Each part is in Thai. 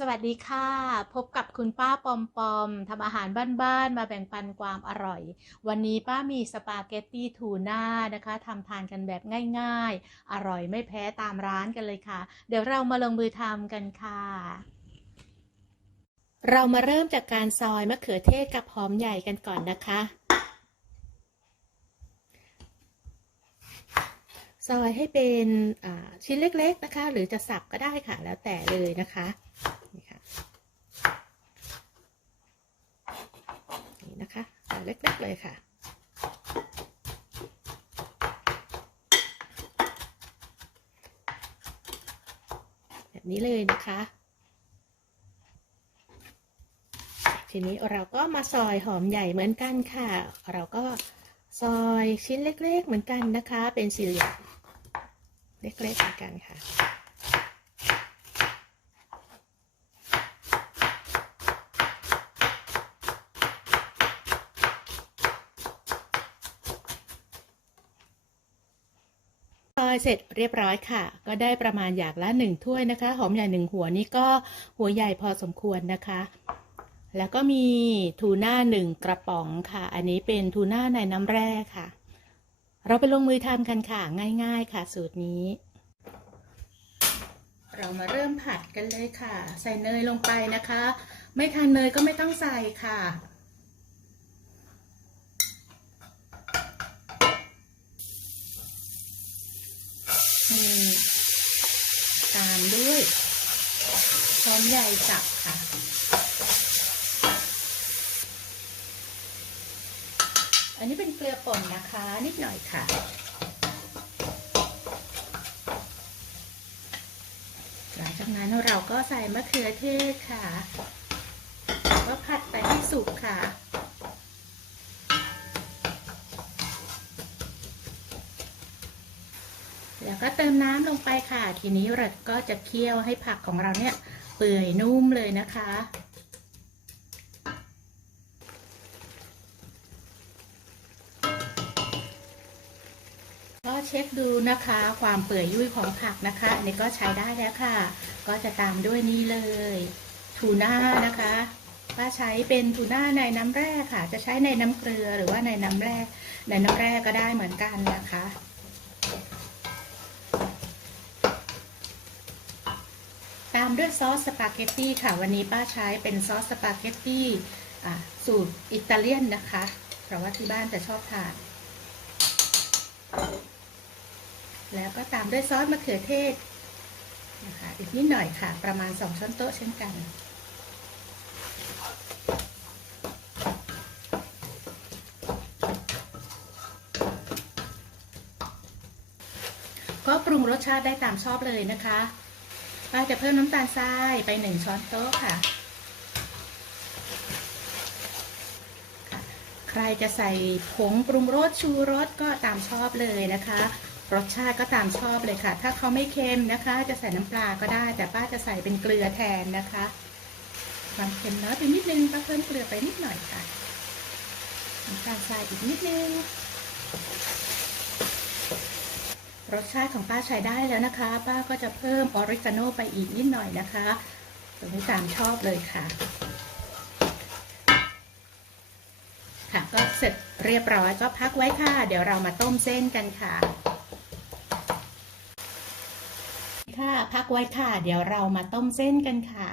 สวัสดีค่ะ พบกับคุณป้าปอมปอมทำอาหารบ้านๆมาแบ่งปันความอร่อย วันนี้ป้ามีสปาเกตตี้ทูน่านะคะทำทานกันแบบง่ายๆ อร่อยไม่แพ้ตามร้านกันเลยค่ะ เดี๋ยวเรามาลงมือทำกันค่ะ เรามาเริ่มจากการซอยมะเขือเทศกับหอมใหญ่กันก่อนนะคะ ซอยให้เป็นชิ้นเล็กๆนะคะ หรือจะสับก็ได้ค่ะแล้วแต่เลยนะคะนี่ค่ะ นะคะซอยเล็กๆเลยค่ะ แบบนี้เลยนะคะ ทีนี้เราก็มาซอยหอมใหญ่เหมือนกันค่ะ เราก็ซอยชิ้นเล็กๆเหมือนกันนะคะ เป็นสี่เหลี่ยมเล็กๆเหมือนกันค่ะ อยเสร็จเรียบร้อยค่ะ ก็ได้ประมาณอย่างละหนึ่งถ้วยนะคะ หอมใหญ่หนึ่งหัวนี่ก็หัวใหญ่พอสมควรนะคะ แล้วก็มีทูน่าหนึ่งกระป๋องค่ะ อันนี้เป็นทูน่าในน้ำแร่ค่ะ เราไปลงมือทำกันค่ะ ง่าย ๆ ค่ะ สูตรนี้ เรามาเริ่มผัดกันเลยค่ะ ใส่เนยลงไปนะคะ ไม่ทานเนยก็ไม่ต้องใส่ค่ะ อืมตามด้วยช้อน ใหญ่จับค่ะ อันนี้เป็นเกลือป่นนะคะ นิดหน่อยค่ะ หลังจากนั้นเราก็ใส่มะเขือเทศค่ะ แล้วก็ผัดไปให้สุกค่ะ แล้วก็เติมน้ำลงไปค่ะ ทีนี้เราก็จะเคี่ยวให้ผักของเราเนี่ยเปื่อยนุ่มเลยนะคะ ก็เช็คดูนะคะ ความเปื่อยยุ่ยของผักนะคะนนี้ก็ใช้ได้แล้วค่ะ ก็จะตามด้วยนี่เลย ทูน่านะคะป้าใช้เป็นทูน่าในน้ำแร่ค่ะ จะใช้ในน้ำเกลือหรือว่าในน้ำแร่ในน้ำแร่ก็ได้เหมือนกันนะคะ ตามด้วยซอสสปาเกตตี้ค่ะ วันนี้ป้าใช้เป็นซอสสปาเกตตี้สูตรอิตาเลียนนะคะ เพราะว่าที่บ้านจะชอบทาน แล้วก็ตามด้วยซอสมะเขือเทศนะคะอีกนิดหน่อยค่ะ ประมาณ 2 ช้อนโต๊ะเช่นกัน ก็ปรุงรสชาติได้ตามชอบเลยนะคะ ป้าจะเพิ่มน้ำตาลทรายไป1ช้อนโต๊ะค่ะค่ะ ใครจะใส่ผงปรุงรสชูรสก็ตามชอบเลยนะคะ รสชาติก็ตามชอบเลยค่ะ ถ้าเขาไม่เค็มนะคะ จะใส่น้ำปลาก็ได้ แต่ป้าจะใส่เป็นเกลือแทนนะคะ ความเค็มน้อยไปนิดนึงป้าเพิ่มเกลือไปนิดหน่อยค่ะน้ำตาลทรายอีกนิดนึง รสชาติของป้าใช้ได้แล้วนะคะ ป้าก็จะเพิ่มออริกาโนไปอีกนิดหน่อยนะคะตรงนี้ตามชอบเลยค่ะ ค่ะก็เสร็จเรียบร้อยก็พักไว้ค่ะ เดี๋ยวเรามาต้มเส้นกันค่ะ ค่ะพักไว้ค่ะ เดี๋ยวเรามาต้มเส้นกันค่ะ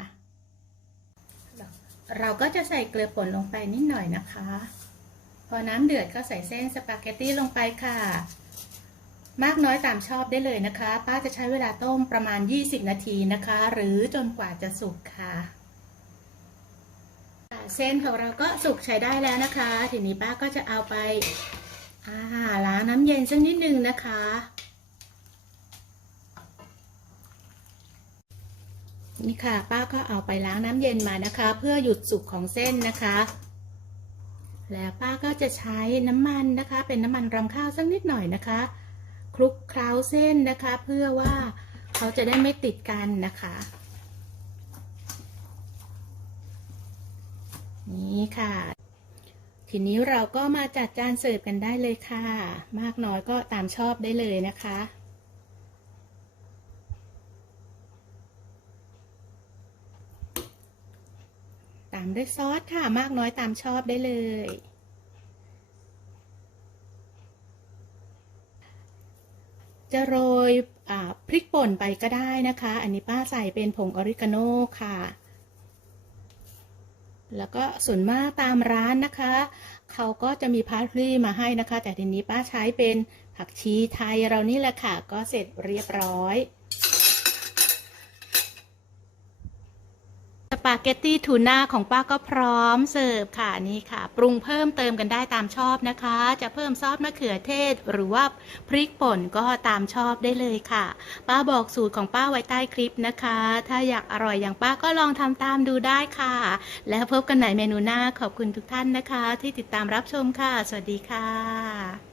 เราก็จะใส่เกลือป่นลงไปนิดหน่อยนะคะ พอน้ำเดือดก็ใส่เส้นสปาเกตตี้ลงไปค่ะ มากน้อยตามชอบได้เลยนะคะ ป้าจะใช้เวลาต้มประมาณ 20 นาทีนะคะ หรือจนกว่าจะสุกค่ะ เส้นของเราก็สุกใช้ได้แล้วนะคะ ทีนี้ป้าก็จะเอาไปาล้างน้ำเย็นสักนิดนึงนะคะนี่ค่ะ ป้าก็เอาไปล้างน้ำเย็นมานะคะ เพื่อหยุดสุกของเส้นนะคะ แล้วป้าก็จะใช้น้ำมันนะคะ เป็นน้ำมันรำข้าวสักนิดหน่อยนะคะ คลุกเคล้าเส้นนะคะ เพื่อว่าเขาจะได้ไม่ติดกันนะคะ นี่ค่ะ ทีนี้เราก็มาจัดจานเสิร์ฟกันได้เลยค่ะ มากน้อยก็ตามชอบได้เลยนะคะามด้วยซอสค่ะ มากน้อยตามชอบได้เลย จะโรยพริกป่นไปก็ได้นะคะ อันนี้ป้าใส่เป็นผงออริกาโนค่ะ แล้วก็ส่วนมากตามร้านนะคะ เขาก็จะมีพาร์ทลีมาให้นะคะ แต่ทีนี้ป้าใช้เป็นผักชีไทยเรานี่แหละค่ะ ก็เสร็จเรียบร้อย ปาเกตตี้ทูน่าของป้าก็พร้อมเสิร์ฟค่ะนี่ค่ะ ปรุงเพิ่มเติมกันได้ตามชอบนะคะ จะเพิ่มซอสมะเขือเทศ หรือว่าพริกป่นก็ตามชอบได้เลยค่ะ ป้าบอกสูตรของป้าไว้ใต้คลิปนะคะ ถ้าอยากอร่อยอย่างป้าก็ลองทำตามดูได้ค่ะ แล้วพบกันใหม่เมนูหน้าขอบคุณทุกท่านนะคะ ที่ติดตามรับชมค่ะ สวัสดีค่ะ